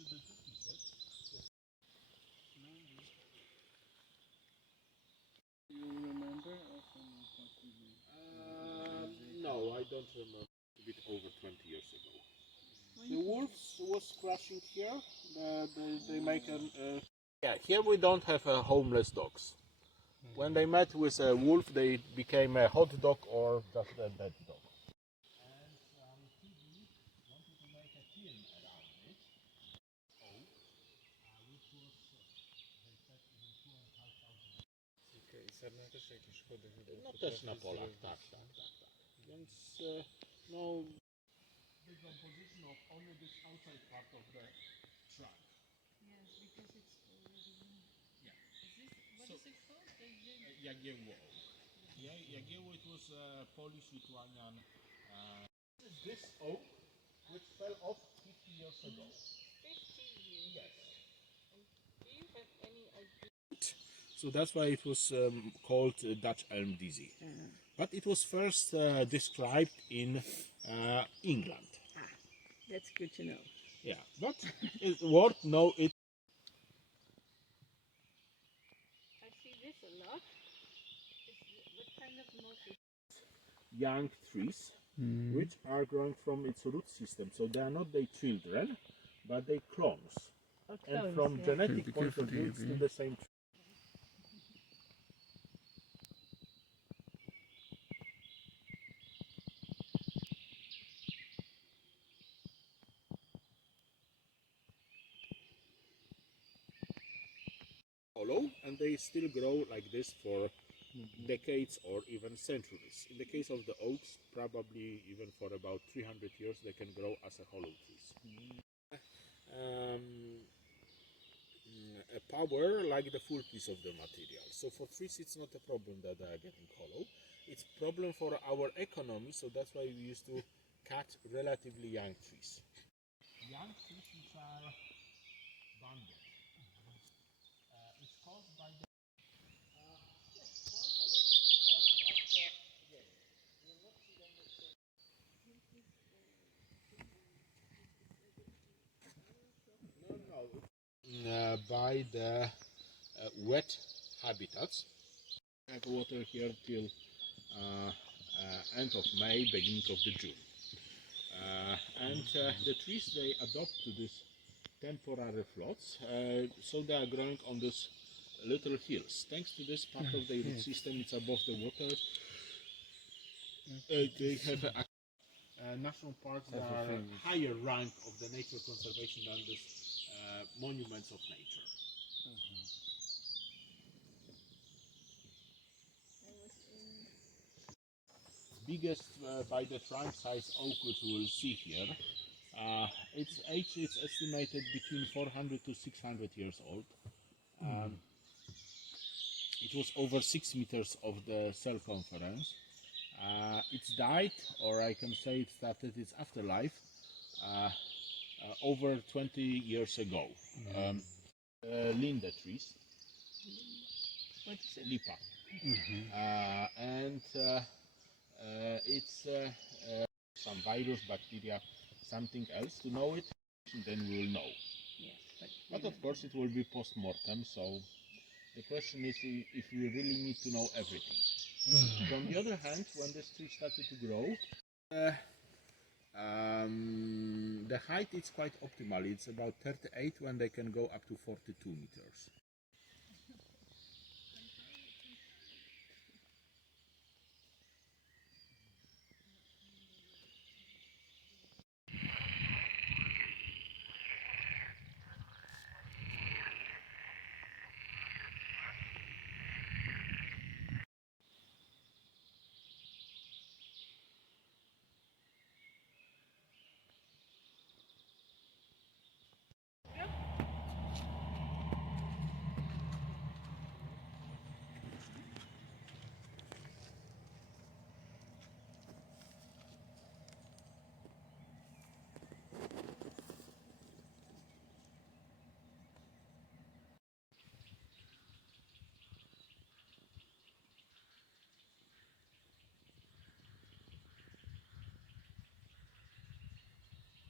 You remember? No, I don't remember. A bit over 20 years ago. The wolves was crashing here. They make an. Yeah, here we don't have homeless dogs. When they met with a wolf, they became a hot dog or just a dead dog. And TV wanted to make a film around it. Which was, they said, even 2,500. I sarna też jakieś schody chyba. No też na polach, tak. Więc no, the composition of only this outside part of the trunk. Yes, because it's already. Yeah. Is this, what is it called? Jagiełło. Yeah, Jagiełło, it was Polish-Lithuanian. This oak, which fell off 50 years ago. 50 years. Yes. And do you have any idea? So that's why it was called Dutch elm disease. But it was first described in England. That's good to know. Yeah, but it's worth know it. I see this a lot. What kind of moss is Young trees which are growing from its root system. So they are not their children, but they clones. And from genetic point of view, it's still the same tree. Hollow, and they still grow like this for decades or even centuries. In the case of the oaks, probably even for about 300 years they can grow as a hollow trees. A power like the full piece of the material. So for trees it's not a problem that they are getting hollow. It's a problem for our economy, so that's why we used to cut relatively young trees. Young trees which are bundled. It's caused by the by the wet habitats. We have water here till end of May, beginning of the June. And the trees, they adopt to this temporary floods, so they are growing on these little hills. Thanks to this part of the root system, it's above the water. They have national parks that are higher rank of the nature conservation than these monuments of nature. Biggest by the trunk size oak which we will see here. Its age is estimated between 400 to 600 years old. It was over 6 meters of the circumference. It's died, or I can say it started its afterlife over 20 years ago. Linde trees. what is it? Lipa. And it's some virus, bacteria, something else. To know it, then we will know. Yes, But of course it will be post-mortem, so the question is if we really need to know everything. On the other hand, when this tree started to grow, the height is quite optimal. It's about 38 when they can go up to 42 meters.